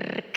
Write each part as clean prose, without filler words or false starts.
Brrrk.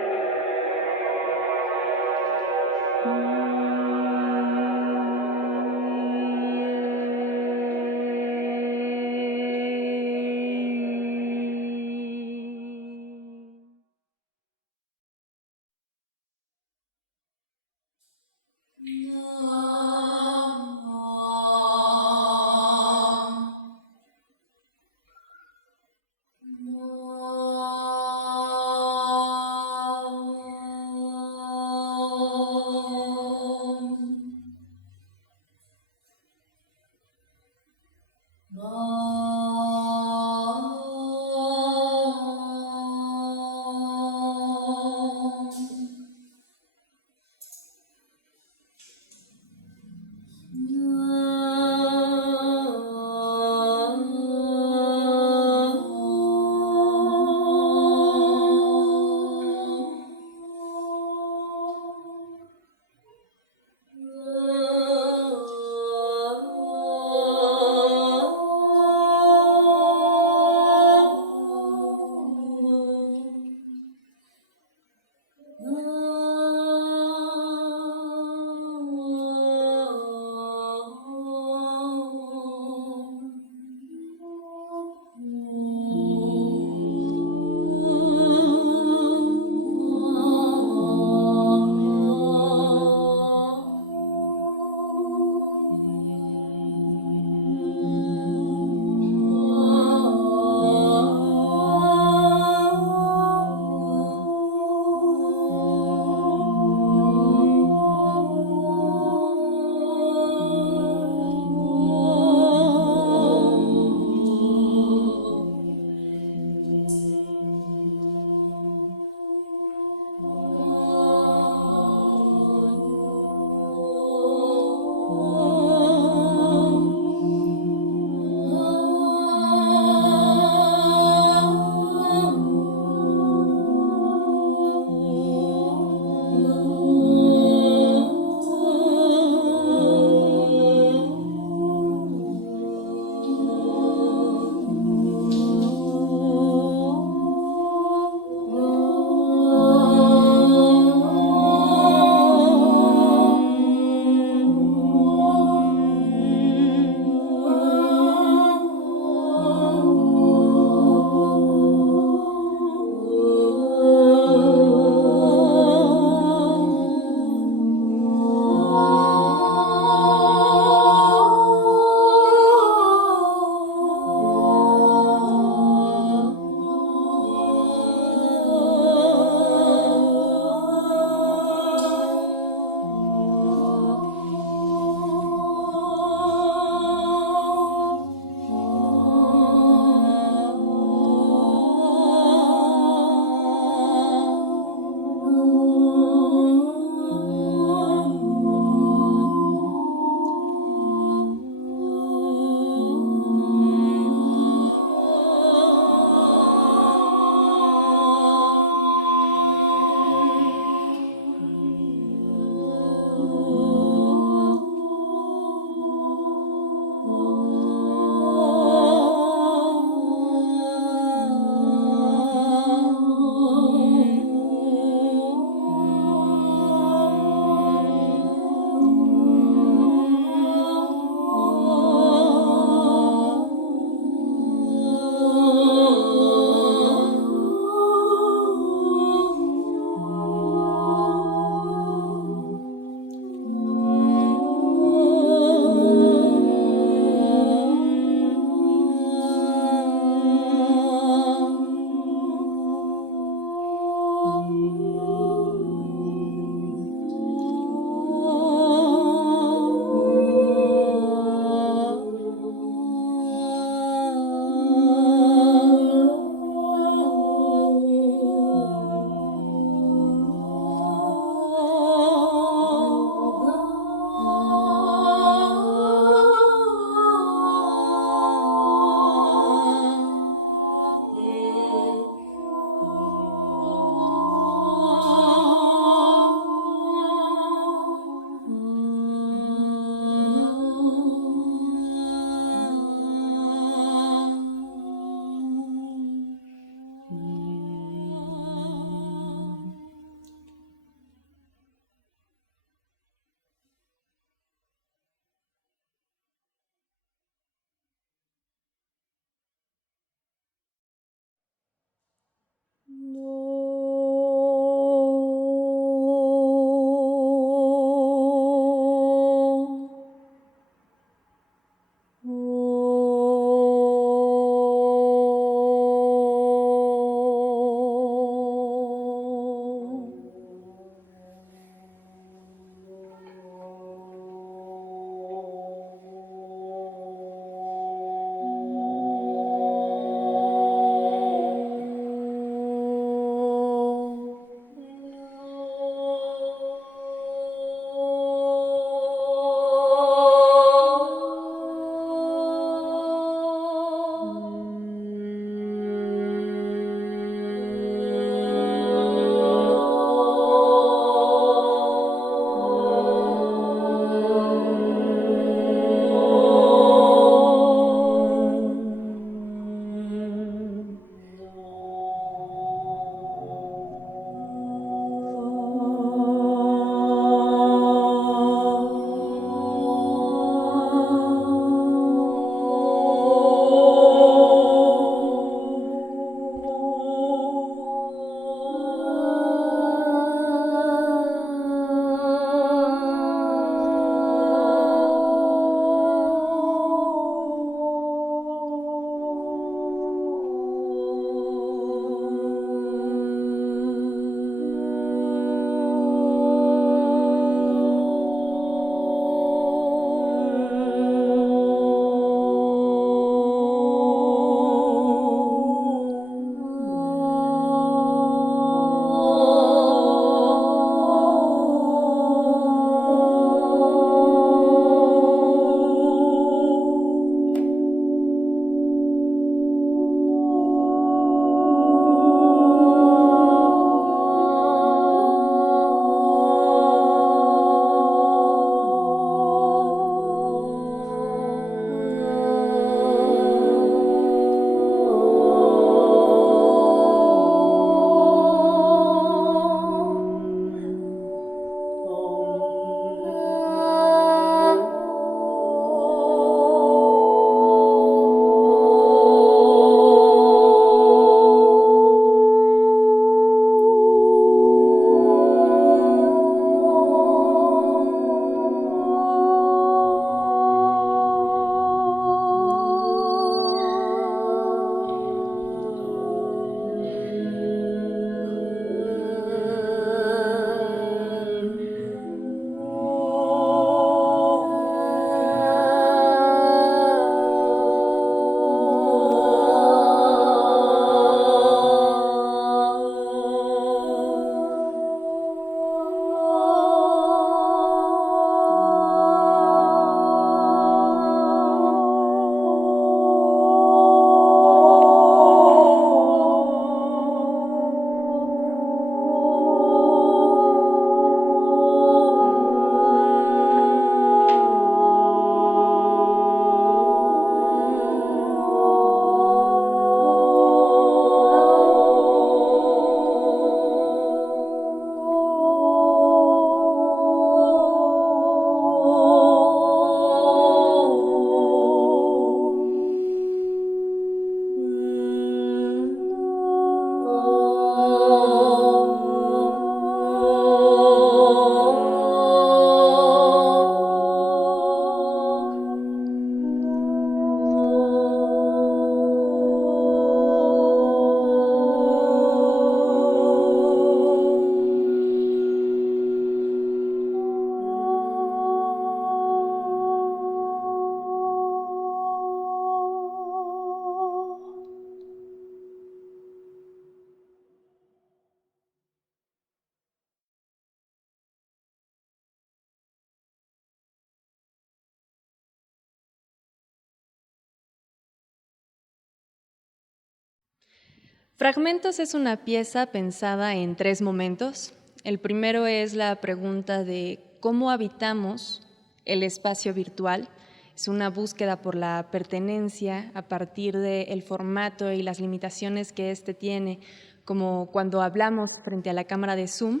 Fragmentos es una pieza pensada en 3 momentos. El primero es la pregunta de cómo habitamos el espacio virtual. Es una búsqueda por la pertenencia a partir del formato y las limitaciones que éste tiene, como cuando hablamos frente a la cámara de Zoom,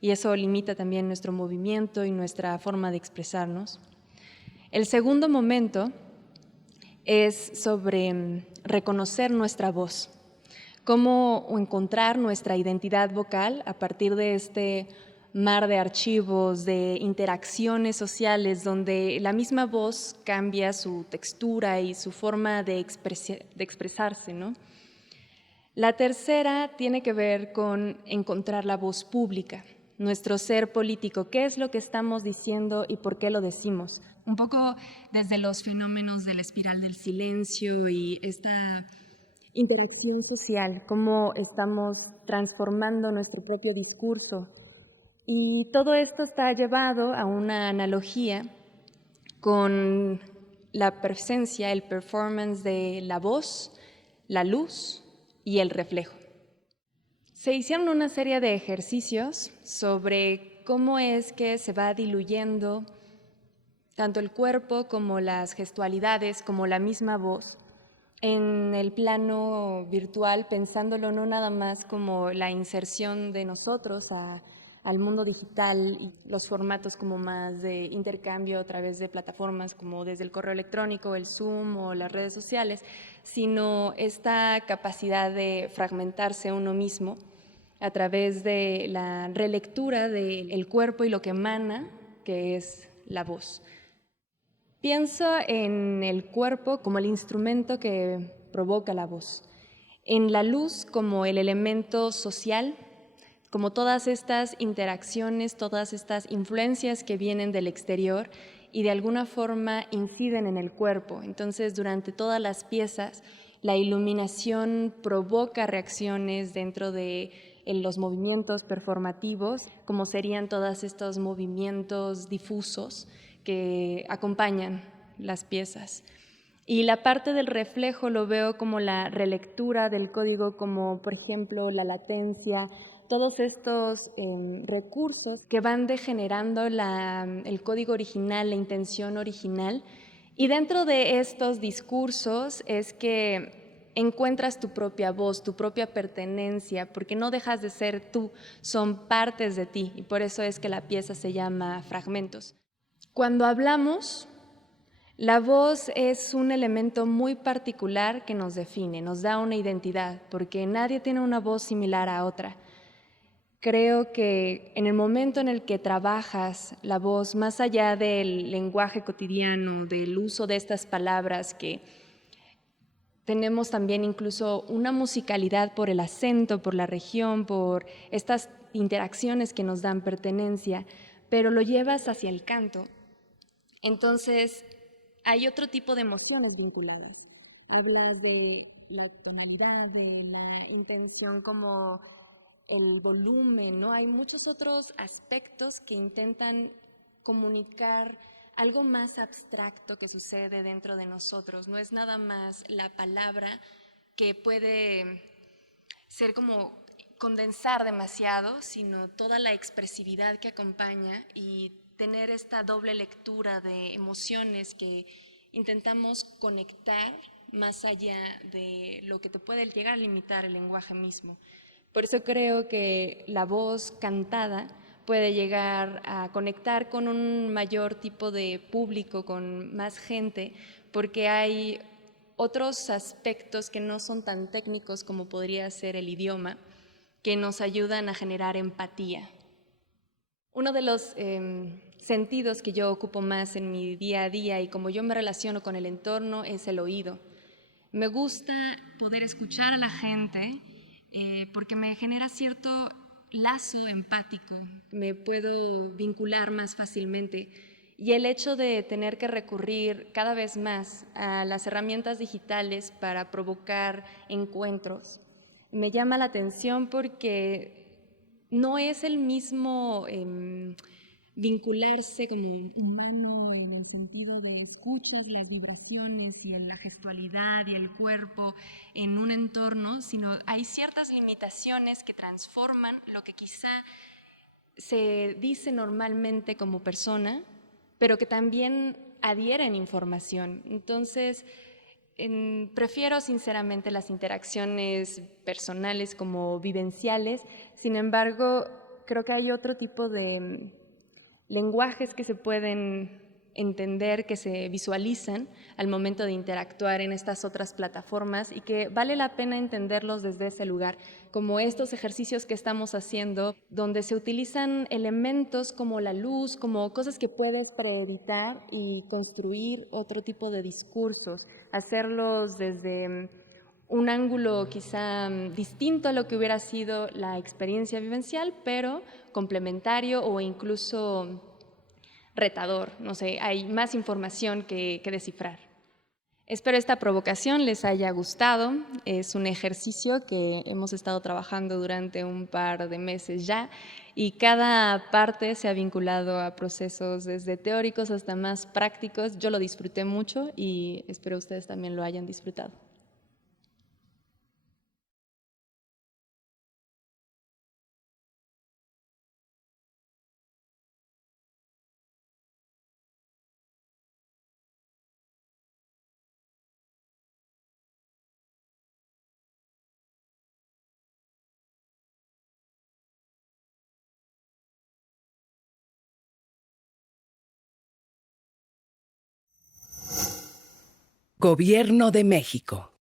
y eso limita también nuestro movimiento y nuestra forma de expresarnos. El segundo momento es sobre reconocer nuestra voz. Cómo encontrar nuestra identidad vocal a partir de este mar de archivos, de interacciones sociales, donde la misma voz cambia su textura y su forma de expresarse, ¿no? La tercera tiene que ver con encontrar la voz pública, nuestro ser político, qué es lo que estamos diciendo y por qué lo decimos. Un poco desde los fenómenos de la espiral del silencio y esta interacción social, cómo estamos transformando nuestro propio discurso. Y todo esto está llevado a una analogía con la presencia, el performance de la voz, la luz y el reflejo. Se hicieron una serie de ejercicios sobre cómo es que se va diluyendo tanto el cuerpo como las gestualidades, como la misma voz, en el plano virtual, pensándolo no nada más como la inserción de nosotros al mundo digital y los formatos como más de intercambio a través de plataformas como desde el correo electrónico, el Zoom o las redes sociales, sino esta capacidad de fragmentarse uno mismo a través de la relectura del cuerpo y lo que emana, que es la voz. Pienso en el cuerpo como el instrumento que provoca la voz, en la luz como el elemento social, como todas estas interacciones, todas estas influencias que vienen del exterior y de alguna forma inciden en el cuerpo. Entonces, durante todas las piezas, la iluminación provoca reacciones dentro de los movimientos performativos, como serían todos estos movimientos difusos que acompañan las piezas. Y la parte del reflejo lo veo como la relectura del código, como por ejemplo la latencia, todos estos recursos que van degenerando el código original, la intención original. Y dentro de estos discursos es que encuentras tu propia voz, tu propia pertenencia, porque no dejas de ser tú, son partes de ti, y por eso es que la pieza se llama Fragmentos. Cuando hablamos, la voz es un elemento muy particular que nos define, nos da una identidad, porque nadie tiene una voz similar a otra. Creo que en el momento en el que trabajas la voz, más allá del lenguaje cotidiano, del uso de estas palabras, que tenemos también incluso una musicalidad por el acento, por la región, por estas interacciones que nos dan pertenencia, pero lo llevas hacia el canto. Entonces, hay otro tipo de emociones vinculadas. Hablas de la tonalidad, de la intención como el volumen, ¿no? Hay muchos otros aspectos que intentan comunicar algo más abstracto que sucede dentro de nosotros. No es nada más la palabra que puede ser como condensar demasiado, sino toda la expresividad que acompaña y tener esta doble lectura de emociones que intentamos conectar más allá de lo que te puede llegar a limitar el lenguaje mismo. Por eso creo que la voz cantada puede llegar a conectar con un mayor tipo de público, con más gente, porque hay otros aspectos que no son tan técnicos como podría ser el idioma, que nos ayudan a generar empatía. Uno de los sentidos que yo ocupo más en mi día a día y como yo me relaciono con el entorno es el oído. Me gusta poder escuchar a la gente porque me genera cierto lazo empático, me puedo vincular más fácilmente. Y el hecho de tener que recurrir cada vez más a las herramientas digitales para provocar encuentros me llama la atención porque no es el mismo vincularse como humano en el sentido de escucha muchas las vibraciones y la gestualidad y el cuerpo en un entorno, sino hay ciertas limitaciones que transforman lo que quizá se dice normalmente como persona, pero que también adhieren información. Entonces, prefiero sinceramente las interacciones personales como vivenciales. Sin embargo, creo que hay otro tipo de lenguajes que se pueden entender, que se visualizan al momento de interactuar en estas otras plataformas y que vale la pena entenderlos desde ese lugar, como estos ejercicios que estamos haciendo, donde se utilizan elementos como la luz, como cosas que puedes preeditar y construir otro tipo de discursos, hacerlos desde un ángulo quizá distinto a lo que hubiera sido la experiencia vivencial, pero complementario o incluso retador. No sé, hay más información que descifrar. Espero esta provocación les haya gustado. Es un ejercicio que hemos estado trabajando durante un par de meses ya y cada parte se ha vinculado a procesos desde teóricos hasta más prácticos. Yo lo disfruté mucho y espero ustedes también lo hayan disfrutado. Gobierno de México.